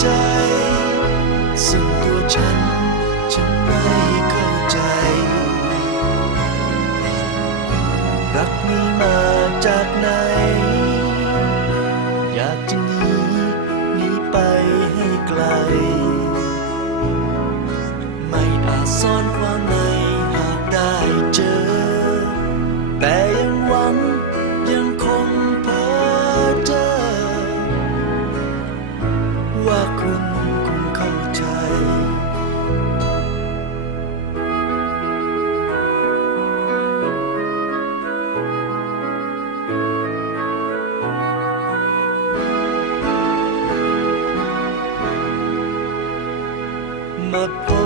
ใจ ซึ่งตัวฉัน ฉันไม่ the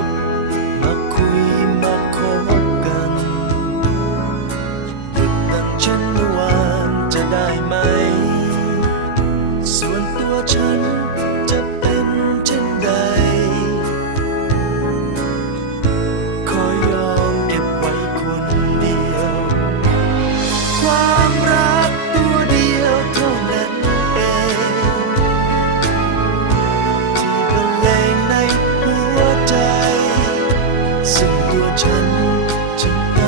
ว่าฉันจะ